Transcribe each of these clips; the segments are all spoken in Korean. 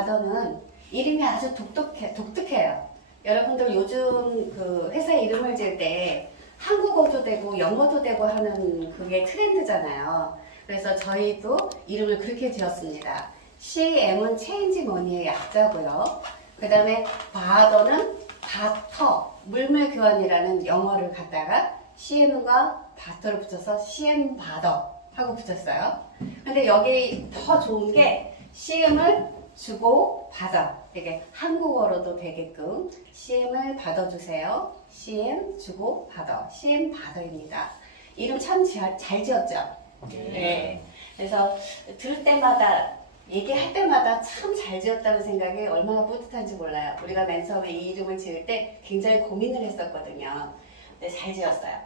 바더는 이름이 아주 독특해요. 여러분들 요즘 그 회사 이름을 지을 때 한국어도 되고 영어도 되고 하는 그게 트렌드잖아요. 그래서 저희도 이름을 그렇게 지었습니다. CM은 체인지 머니의 약자고요. 그 다음에 바더는 바터, 물물 교환이라는 영어를 갖다가 CM과 바터를 붙여서 CM 바더 하고 붙였어요. 근데 여기 더 좋은 게 CM을 주고 받아. 이게 한국어로도 되게끔 CM을 받아주세요. CM 주고 받아. CM 받아입니다. 이름 참 잘 지었죠? 네. 그래서 들을 때마다 얘기할 때마다 참 잘 지었다는 생각이 얼마나 뿌듯한지 몰라요. 우리가 맨 처음에 이 이름을 지을 때 굉장히 고민을 했었거든요. 근데 잘 지었어요.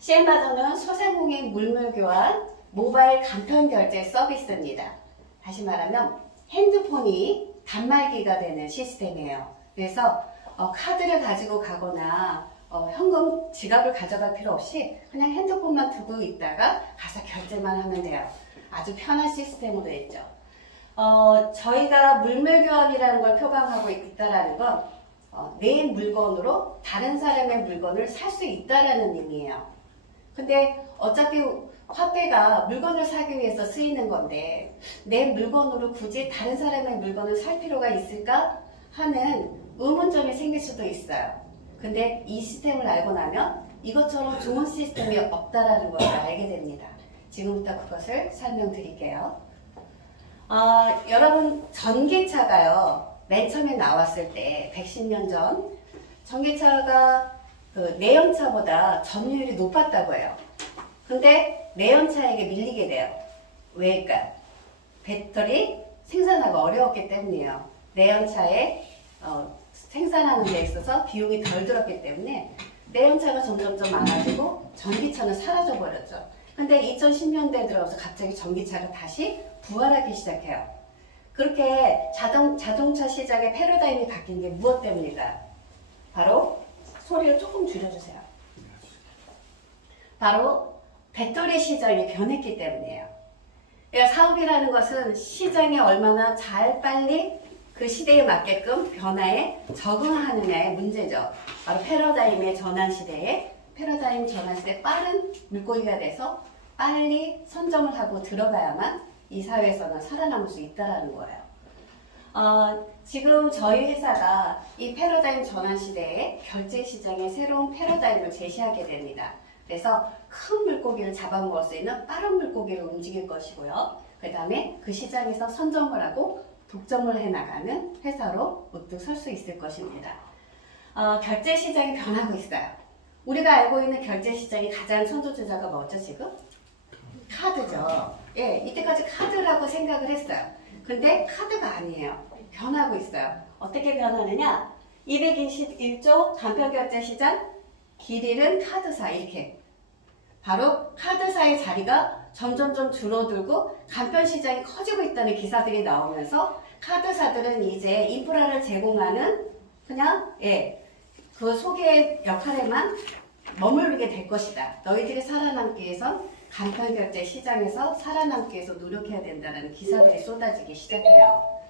CM바더는 소상공인 물물교환 모바일 간편결제 서비스입니다. 다시 말하면 핸드폰이 단말기가 되는 시스템이에요. 그래서 카드를 가지고 가거나 현금 지갑을 가져갈 필요 없이 그냥 핸드폰만 두고 있다가 가서 결제만 하면 돼요. 아주 편한 시스템으로 되어 있죠. 저희가 물물교환이라는 걸 표방하고 있다라는 건 내 물건으로 다른 사람의 물건을 살 수 있다라는 의미예요. 근데 어차피 화폐가 물건을 사기 위해서 쓰이는 건데 내 물건으로 굳이 다른 사람의 물건을 살 필요가 있을까 하는 의문점이 생길 수도 있어요. 근데 이 시스템을 알고 나면 이것처럼 좋은 시스템이 없다라는 것을 알게 됩니다. 지금부터 그것을 설명드릴게요. 여러분 전기차가요. 맨 처음에 나왔을 때 110년 전 전기차가 그 내연차보다 점유율이 높았다고 해요. 근데 내연차에게 밀리게 돼요. 왜일까요? 배터리 생산하기 어려웠기 때문이에요. 내연차에 생산하는 데 있어서 비용이 덜 들었기 때문에 내연차가 점점점 많아지고 전기차는 사라져 버렸죠. 근데 2010년대에 들어가서 갑자기 전기차가 다시 부활하기 시작해요. 그렇게 자동차 시장의 패러다임이 바뀐 게 무엇 때문일까요? 바로 소리를 조금 줄여주세요. 바로 배터리 시장이 변했기 때문이에요. 그러니까 사업이라는 것은 시장에 얼마나 빨리 그 시대에 맞게끔 변화에 적응하느냐의 문제죠. 바로 패러다임 전환 시대에 빠른 물고기가 돼서 빨리 선점을 하고 들어가야만 이 사회에서는 살아남을 수 있다는 거예요. 지금 저희 회사가 이 패러다임 전환 시대에 결제 시장의 새로운 패러다임을 제시하게 됩니다. 그래서 큰 물고기를 잡아먹을 수 있는 빠른 물고기를 움직일 것이고요. 그 다음에 그 시장에서 선점을 하고 독점을 해나가는 회사로 우뚝 설 수 있을 것입니다. 결제 시장이 변하고 있어요. 우리가 알고 있는 결제 시장이 가장 선두주자가 뭐죠 지금? 카드죠. 예, 이때까지 카드라고 생각을 했어요. 근데 카드가 아니에요. 변하고 있어요. 어떻게 변하느냐? 221조 간편결제 시장, 길 잃은 카드사 이렇게. 바로 카드사의 자리가 점점점 줄어들고 간편시장이 커지고 있다는 기사들이 나오면서 카드사들은 이제 인프라를 제공하는 그냥 그 소개 역할에만 머무르게 될 것이다. 너희들이 살아남기 위해선 간편결제 시장에서 살아남기 위해서 노력해야 된다는 기사들이 쏟아지기 시작해요.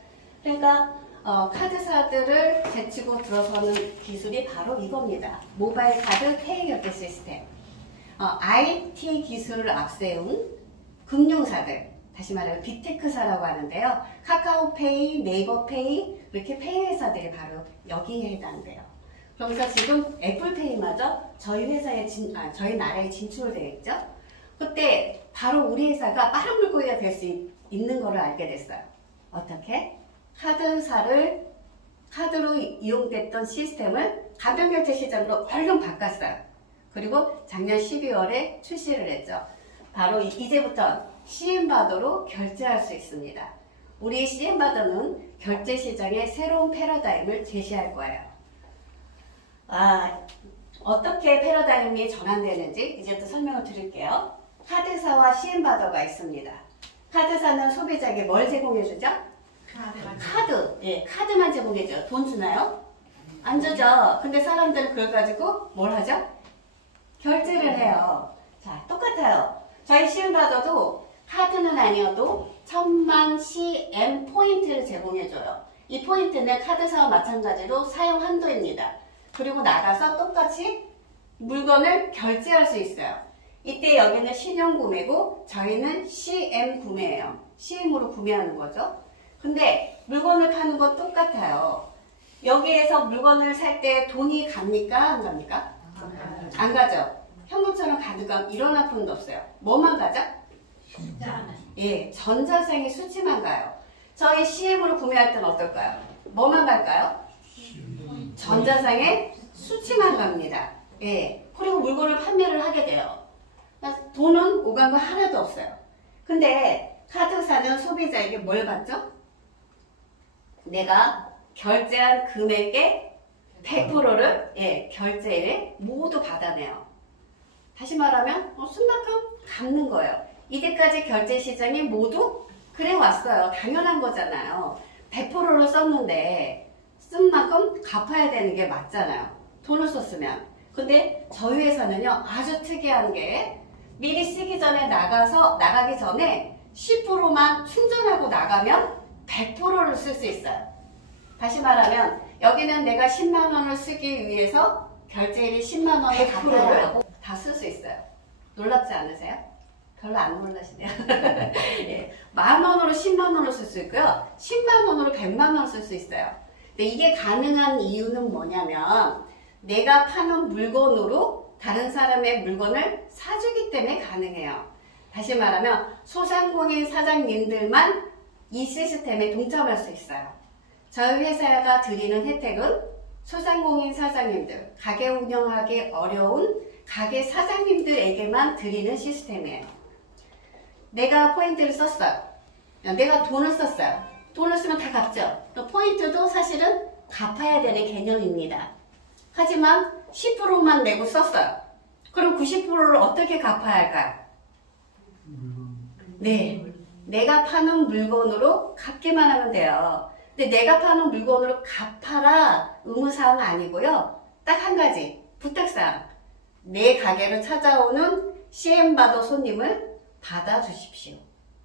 그러니까 카드사들을 제치고 들어서는 기술이 바로 이겁니다. 모바일 카드 페이 결제 시스템. IT 기술을 앞세운 금융사들, 다시 말하면 빅테크사라고 하는데요. 카카오페이, 네이버페이 이렇게 페이 회사들이 바로 여기에 해당돼요. 그러면서 지금 애플페이마저 저희 회사에 저희 나라에 진출되어 있죠. 그때 바로 우리 회사가 빠른 물고기가 될 수 있는 것을 알게 됐어요. 어떻게? 카드로 이용됐던 시스템을 간편결제 시장으로 얼른 바꿨어요. 그리고 작년 12월에 출시를 했죠. 바로 이제부터 CM바더로 결제할 수 있습니다. 우리 CM바더는 결제 시장의 새로운 패러다임을 제시할 거예요. 어떻게 패러다임이 전환되는지 이제부터 설명을 드릴게요. 카드사와 CM바더가 있습니다. 카드사는 소비자에게 뭘 제공해주죠? 카드. 예, 카드만 제공해줘요. 돈 주나요? 안 주죠. 근데 사람들은 그걸 가지고 뭘 하죠? 결제를 해요. 자, 똑같아요. 저희 CM바더도 카드는 아니어도 1000만 CM 포인트를 제공해줘요. 이 포인트는 카드사와 마찬가지로 사용 한도입니다. 그리고 나가서 똑같이 물건을 결제할 수 있어요. 이때 여기는 신용 구매고 저희는 CM 구매예요. CM으로 구매하는 거죠. 근데 물건을 파는 건 똑같아요. 여기에서 물건을 살 때 돈이 갑니까? 안 갑니까? 안 가죠. 현금처럼 가득한 일어날 푼도 없어요. 뭐만 가죠? 예, 전자상의 수치만 가요. 저희 CM으로 구매할 때는 어떨까요? 뭐만 갈까요? 전자상의 수치만 갑니다. 예, 그리고 물건을 판매를 하게 돼요. 돈은 오간 거 하나도 없어요. 근데 카드사는 소비자에게 뭘 받죠? 내가 결제한 금액의 100%를 결제일에 모두 받아내요. 다시 말하면 쓴 만큼 갚는 거예요. 이때까지 결제 시장이 모두 그래 왔어요. 당연한 거잖아요. 100%를 썼는데 쓴 만큼 갚아야 되는 게 맞잖아요. 돈을 썼으면. 근데 저희 회사는요, 아주 특이한 게 미리 쓰기 전에 나가기 전에 10%만 충전하고 나가면 100%를 쓸 수 있어요. 다시 말하면 여기는 내가 10만 원을 쓰기 위해서 결제일이 10만 원을 갚아야 하고 다 쓸 수 있어요. 놀랍지 않으세요? 별로 안 놀라시네요. 예, 만 원으로 10만 원을 쓸 수 있고요. 10만 원으로 100만 원을 쓸 수 있어요. 근데 이게 가능한 이유는 뭐냐면 내가 파는 물건으로 다른 사람의 물건을 사주기 때문에 가능해요. 다시 말하면 소상공인 사장님들만 이 시스템에 동참할 수 있어요. 저희 회사가 드리는 혜택은 소상공인 사장님들, 가게 운영하기 어려운 가게 사장님들에게만 드리는 시스템이에요. 내가 포인트를 썼어요. 내가 돈을 썼어요. 돈을 쓰면 다 갚죠. 포인트도 사실은 갚아야 되는 개념입니다. 하지만 10%만 내고 썼어요. 그럼 90%를 어떻게 갚아야 할까요? 네, 내가 파는 물건으로 갚기만 하면 돼요. 근데 내가 파는 물건으로 갚아라 의무사항은 아니고요. 딱 한 가지 부탁사항. 내 가게로 찾아오는 CM받아 손님을 받아주십시오.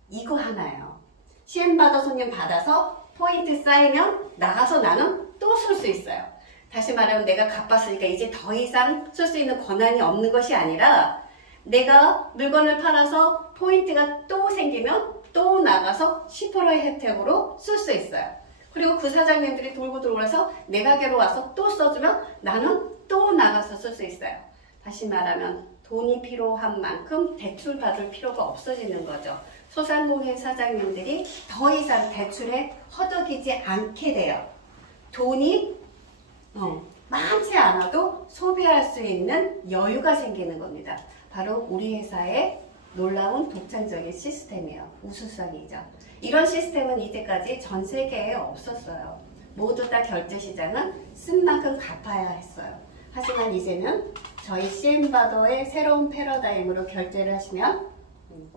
이거 하나예요. CM받아 손님 받아서 포인트 쌓이면 나가서 나는 또 쓸 수 있어요. 다시 말하면 내가 갚았으니까 이제 더 이상 쓸 수 있는 권한이 없는 것이 아니라 내가 물건을 팔아서 포인트가 또 생기면 또 나가서 10%의 혜택으로 쓸 수 있어요. 그리고 그 사장님들이 돌고 돌아서 내 가게로 와서 또 써주면 나는 또 나가서 쓸 수 있어요. 다시 말하면 돈이 필요한 만큼 대출 받을 필요가 없어지는 거죠. 소상공인 사장님들이 더 이상 대출에 허덕이지 않게 돼요. 돈이 많지 않아도 소비할 수 있는 여유가 생기는 겁니다. 바로 우리 회사의 놀라운 독창적인 시스템이에요. 우수성이죠. 이런 시스템은 이때까지 전 세계에 없었어요. 모두 다 결제 시장은 쓴 만큼 갚아야 했어요. 하지만 이제는 저희 CM받아의 새로운 패러다임으로 결제를 하시면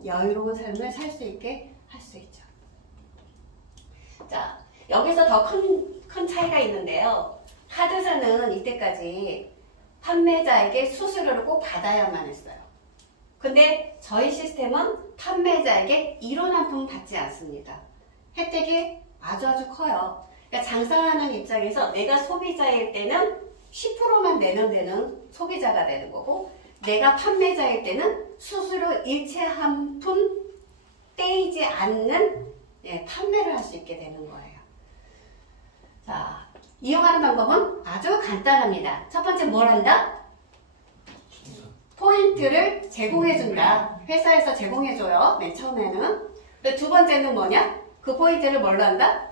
여유로운 삶을 살 수 있게 할 수 있죠. 자, 여기서 더 큰 차이가 있는데요. 카드사는 이때까지 판매자에게 수수료를 꼭 받아야만 했어요. 근데 저희 시스템은 판매자에게 일원한푼 받지 않습니다. 혜택이 아주 커요. 그러니까 장사하는 입장에서 내가 소비자일 때는 10%만 내면 되는 소비자가 되는 거고, 내가 판매자일 때는 수수료 일체 한 푼 떼이지 않는 판매를 할 수 있게 되는 거예요. 자, 이용하는 방법은 아주 간단합니다. 첫 번째 뭘 한다? 포인트를 제공해준다. 회사에서 제공해줘요. 맨 처음에는. 두 번째는 뭐냐? 그 포인트를 뭘로 한다?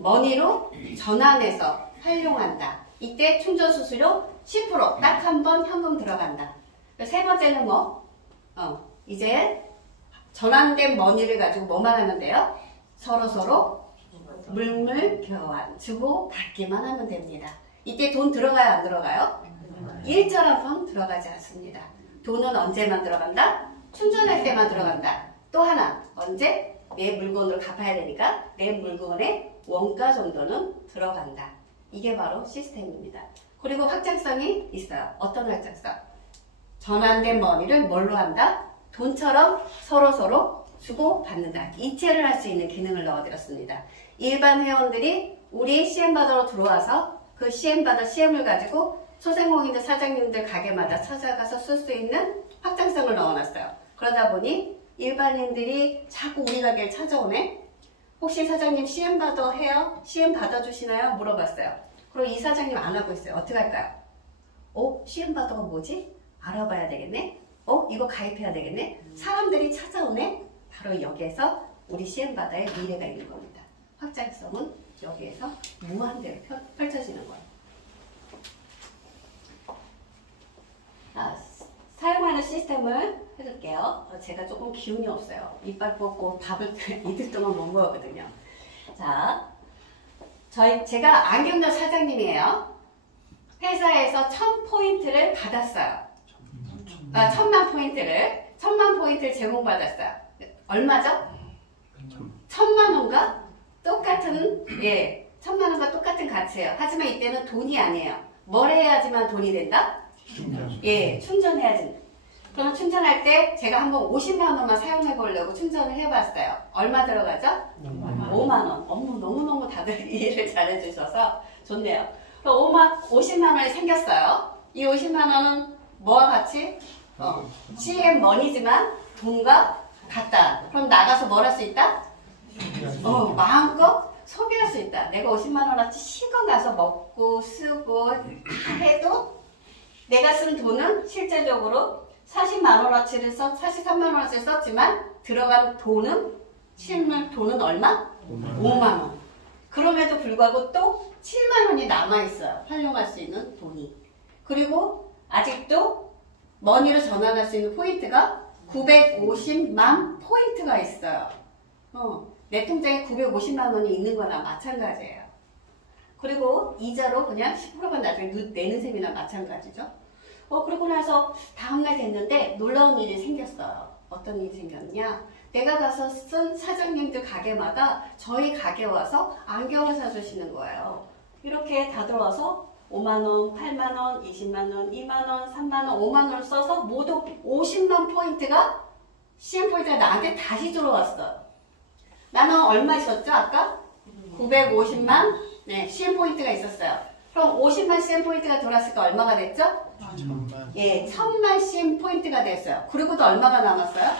머니로 전환해서 활용한다. 이때 충전 수수료 10% 딱 한 번 현금 들어간다. 세 번째는 뭐? 이제 전환된 머니를 가지고 뭐만 하면 돼요? 서로 물물 교환 주고 받기만 하면 됩니다. 이때 돈 들어가요, 안 들어가요? 일절한 푼 들어가지 않습니다. 돈은 언제만 들어간다? 충전할 때만 들어간다. 또 하나, 언제? 내 물건으로 갚아야 되니까 내 물건의 원가 정도는 들어간다. 이게 바로 시스템입니다. 그리고 확장성이 있어요. 어떤 확장성? 전환된 머니를 뭘로 한다? 돈처럼 서로 주고 받는다. 이체를 할 수 있는 기능을 넣어드렸습니다. 일반 회원들이 우리 CM바더로 들어와서 그 CM바더 CM을 가지고 소상공인들 사장님들 가게마다 찾아가서 쓸 수 있는 확장성을 넣어놨어요. 그러다 보니 일반인들이 자꾸 우리 가게를 찾아오네. 혹시 사장님 CM 받아 해요? CM 받아주시나요? 물어봤어요. 그리고 이 사장님 안 하고 있어요. 어떻게 할까요? CM 받아가 뭐지? 알아봐야 되겠네? 이거 가입해야 되겠네? 사람들이 찾아오네? 바로 여기에서 우리 CM 받아의 미래가 있는 겁니다. 확장성은 여기에서 무한대로 펼쳐지는 거예요. 사용하는 시스템을 해줄게요. 제가 조금 기운이 없어요. 이빨 뽑고 밥을 이틀 동안 못 먹었거든요. 자, 제가 안경점 사장님이에요. 회사에서 1000포인트를 받았어요. 1000만 포인트를 제공받았어요. 얼마죠? 1000만 원과 똑같은, 1000만 원과 똑같은 가치예요. 하지만 이때는 돈이 아니에요. 뭘 해야지만 돈이 된다? 충전해야지. 그러면 충전할 때 제가 한번 50만 원만 사용해 보려고 충전을 해봤어요. 얼마 들어가죠? 5만 원. 너무너무 다들 이해를 잘해 주셔서 좋네요. 그럼 50만 원이 생겼어요. 이 50만 원은 뭐와 같이? CM 머니지만 돈과 같다. 그럼 나가서 뭘 할 수 있다? 마음껏 소비할 수 있다. 내가 50만 원어치 시간 가서 먹고 쓰고 해도 내가 쓴 돈은 실제적으로 40만 원어치를 43만 원어치를 썼지만 들어간 돈은 실물 돈은 얼마? 5만 원. 그럼에도 불구하고 또 7만 원이 남아있어요. 활용할 수 있는 돈이. 그리고 아직도 머니로 전환할 수 있는 포인트가 950만 포인트가 있어요. 내 통장에 950만 원이 있는 거나 마찬가지예요. 그리고 이자로 그냥 10%만 나중에 내는 셈이나 마찬가지죠. 그러고 나서 다음날 됐는데 놀라운 일이 생겼어요. 어떤 일이 생겼냐? 내가 가서 쓴 사장님들 가게마다 저희 가게 와서 안경을 사주시는 거예요. 이렇게 다 들어와서 5만원, 8만원, 20만원, 2만원, 3만원, 5만원을 써서 모두 50만 포인트가 CM 포인트가 나한테 다시 들어왔어요. 나는 얼마 있었죠? 아까? 950만 CM 포인트가 있었어요. 그럼 50만 CM 포인트가 들어왔으니까 얼마가 됐죠? 1000만 CM 포인트가 됐어요. 그리고도 얼마가 남았어요?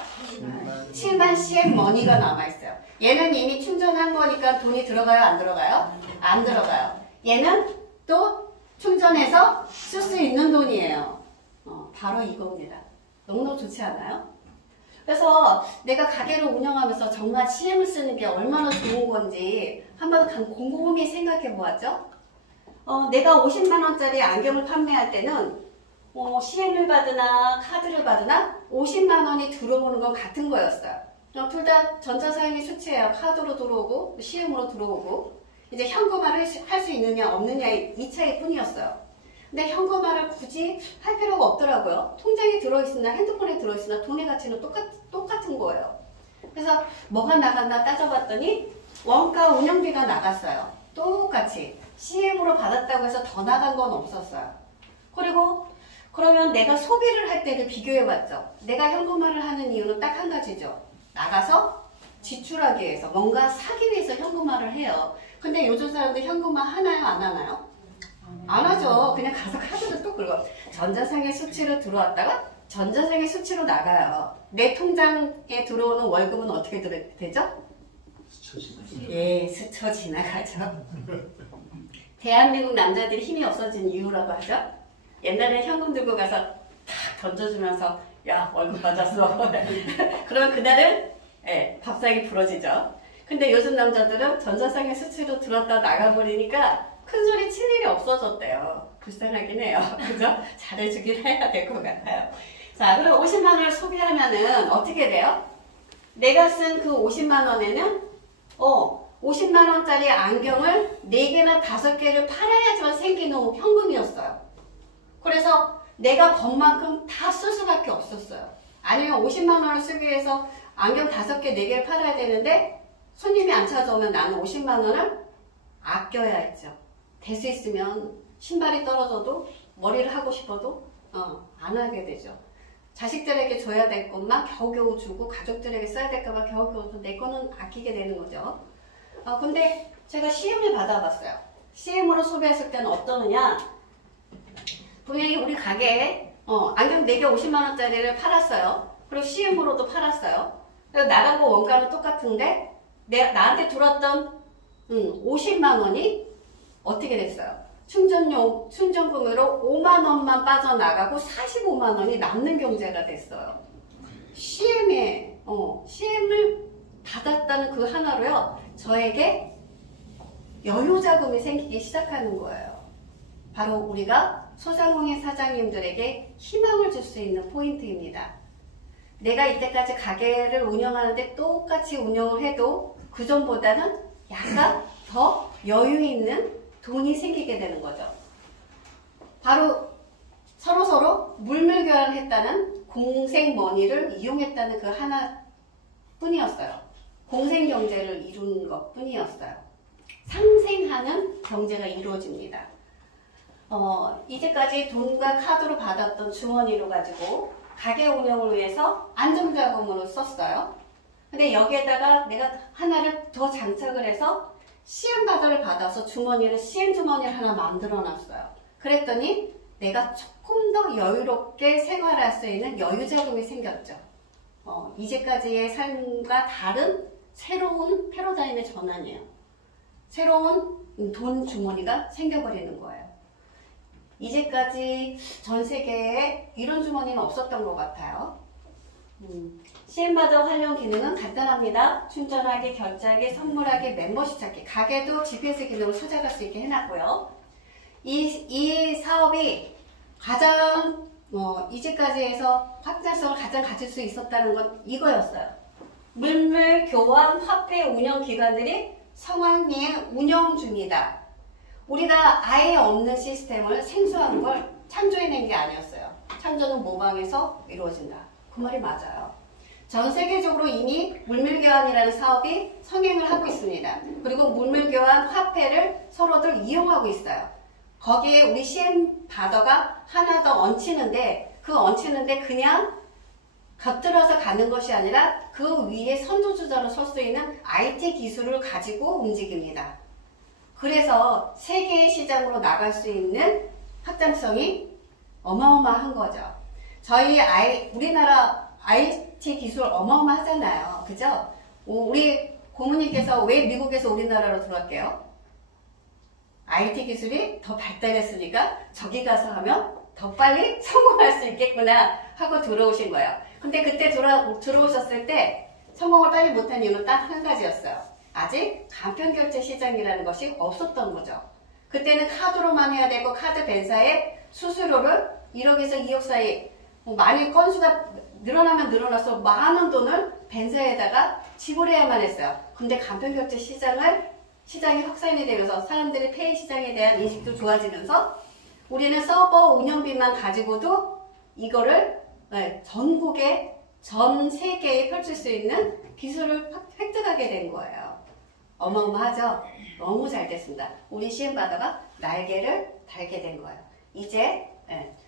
7만 CM 머니가 남아있어요. 얘는 이미 충전한 거니까 돈이 들어가요? 안 들어가요? 안 들어가요. 얘는 또 충전해서 쓸 수 있는 돈이에요. 바로 이겁니다. 너무너무 좋지 않아요? 그래서 내가 가게를 운영하면서 정말 CM을 쓰는 게 얼마나 좋은 건지 한번 곰곰이 생각해 보았죠? 내가 50만 원짜리 안경을 판매할 때는 CM을 받으나 카드를 받으나 50만 원이 들어오는 건 같은 거였어요. 둘 다 전자사용의 수치예요. 카드로 들어오고 CM으로 들어오고 이제 현금화를 할 수 있느냐 없느냐의 이 차이 뿐이었어요. 근데 현금화를 굳이 할 필요가 없더라고요. 통장에 들어있으나 핸드폰에 들어있으나 돈의 가치는 똑같은 거예요. 그래서 뭐가 나갔나 따져봤더니 원가 운영비가 나갔어요. 똑같이 CM으로 받았다고 해서 더 나간 건 없었어요. 그리고 그러면 내가 소비를 할 때를 비교해봤죠. 내가 현금화를 하는 이유는 딱 한 가지죠. 나가서 지출하기 위해서 뭔가 사기 위해서 현금화를 해요. 근데 요즘 사람들 현금화 하나요? 안 하나요? 안 하죠. 그냥 가서 카드를 또 긁어. 전자상의 수치로 들어왔다가 전자상의 수치로 나가요. 내 통장에 들어오는 월급은 어떻게 되죠? 스쳐 지나가죠. 스쳐 지나가죠. 대한민국 남자들이 힘이 없어진 이유라고 하죠. 옛날에 현금 들고 가서 탁 던져주면서 야 월급 받았어. 그러면 그날은 밥상이 부러지죠. 근데 요즘 남자들은 전자상의 수치로 들었다 나가버리니까 큰 소리 칠 일이 없어졌대요. 불쌍하긴 해요. 그죠? 잘해주긴 해야 될 것 같아요. 자, 그럼 50만 원을 소비하면은 어떻게 돼요? 내가 쓴 그 50만 원에는 50만 원짜리 안경을 4개나 5개를 팔아야지만 생기는 현금이었어요. 그래서 내가 번 만큼 다 쓸 수밖에 없었어요. 아니면 50만 원을 쓰기 위해서 안경 5개, 4개를 팔아야 되는데 손님이 안 찾아오면 나는 50만 원을 아껴야 했죠. 될 수 있으면 신발이 떨어져도 머리를 하고 싶어도 안 하게 되죠. 자식들에게 줘야 될 것만 겨우겨우 주고 가족들에게 써야 될까봐 겨우겨우 주고 내 거는 아끼게 되는 거죠. 근데 제가 CM을 받아봤어요. CM으로 소비했을 때는 어떠느냐? 분명히 우리 가게에 안경 4개 50만원짜리를 팔았어요. 그리고 CM으로도 팔았어요. 그래서 나가고 원가는 똑같은데 나한테 들었던 50만원이 어떻게 됐어요? 충전금으로 5만원만 빠져나가고 45만원이 남는 경제가 됐어요. CM을 받았다는 그 하나로요, 저에게 여유자금이 생기기 시작하는 거예요. 바로 우리가 소상공인 사장님들에게 희망을 줄 수 있는 포인트입니다. 내가 이때까지 가게를 운영하는데 똑같이 운영을 해도 그 전보다는 약간 더 여유 있는 돈이 생기게 되는 거죠. 바로 서로서로 물물교환을 했다는 공생머니를 이용했다는 그 하나뿐이었어요. 공생경제를 이룬 것 뿐이었어요. 상생하는 경제가 이루어집니다. 이제까지 돈과 카드로 받았던 주머니로 가지고 가게 운영을 위해서 안정자금으로 썼어요. 근데 여기에다가 내가 하나를 더 장착을 해서 CM바더를 받아서 주머니를 CM 주머니를 하나 만들어 놨어요. 그랬더니 내가 조금 더 여유롭게 생활할 수 있는 여유자금이 생겼죠. 이제까지의 삶과 다른 새로운 패러다임의 전환이에요. 새로운 돈 주머니가 생겨버리는 거예요. 이제까지 전 세계에 이런 주머니는 없었던 것 같아요. CM바더 활용 기능은 간단합니다. 충전하기, 결제하기, 선물하기, 멤버십 찾기, 가게도 GPS 기능을 찾아갈 수 있게 해놨고요. 이 사업이 가장 이제까지 해서 확장성을 가장 가질 수 있었다는 건 이거였어요. 물물 교환 화폐 운영 기관들이 성황리에 운영 중이다. 우리가 아예 없는 시스템을 생소한 걸 창조해낸 게 아니었어요. 창조는 모방에서 이루어진다. 그 말이 맞아요. 전 세계적으로 이미 물물교환이라는 사업이 성행을 하고 있습니다. 그리고 물물교환 화폐를 서로들 이용하고 있어요. 거기에 우리 CM바더가 하나 더 얹히는데 그 얹히는데 그냥 곁들여서 가는 것이 아니라 그 위에 선두주자로 설 수 있는 IT 기술을 가지고 움직입니다. 그래서 세계의 시장으로 나갈 수 있는 확장성이 어마어마한 거죠. 우리나라 IT 기술 어마어마하잖아요. 그죠? 우리 고모님께서 왜 미국에서 우리나라로 들어왔게요? IT 기술이 더 발달했으니까 저기 가서 하면 더 빨리 성공할 수 있겠구나 하고 들어오신 거예요. 근데 그때 들어오셨을 때 성공을 빨리 못한 이유는 딱 한 가지였어요. 아직 간편결제 시장이라는 것이 없었던 거죠. 그때는 카드로만 해야 되고 카드 벤사에 수수료를 1억에서 2억 사이 많이 건수가 늘어나면 늘어나서 많은 돈을 벤사에다가 지불해야만 했어요. 근데 간편결제 시장이 확산이 되면서 사람들이 페이 시장에 대한 인식도 좋아지면서 우리는 서버 운영비만 가지고도 이거를 전국에 전 세계에 펼칠 수 있는 기술을 획득하게 된 거예요. 어마어마하죠? 너무 잘 됐습니다. 우리 CM바더가 날개를 달게 된 거예요. 이제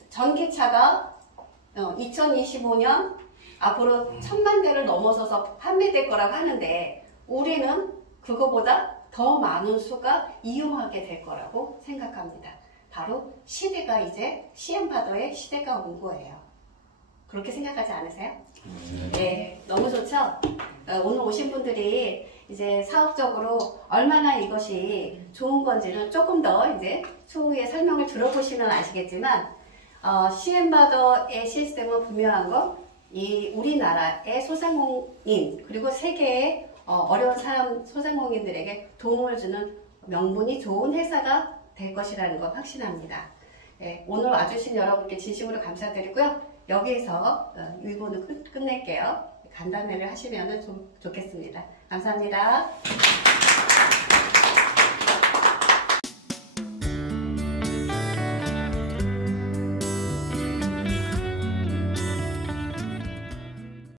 전기차가 2025년 앞으로 1000만 대를 넘어서서 판매될 거라고 하는데 우리는 그거보다 더 많은 수가 이용하게 될 거라고 생각합니다. 바로 시대가 이제 CM바더의 시대가 온 거예요. 그렇게 생각하지 않으세요? 네, 너무 좋죠? 오늘 오신 분들이 이제 사업적으로 얼마나 이것이 좋은 건지는 조금 더 이제 추후에 설명을 들어보시면 아시겠지만 CM바더의 시스템은 분명한 건 이 우리나라의 소상공인 그리고 세계의 어려운 소상공인들에게 도움을 주는 명분이 좋은 회사가 될 것이라는 건 확신합니다. 네, 오늘 와주신 여러분께 진심으로 감사드리고요. 여기에서 일부는 끝낼게요. 간담회를 하시면 좀 좋겠습니다. 감사합니다.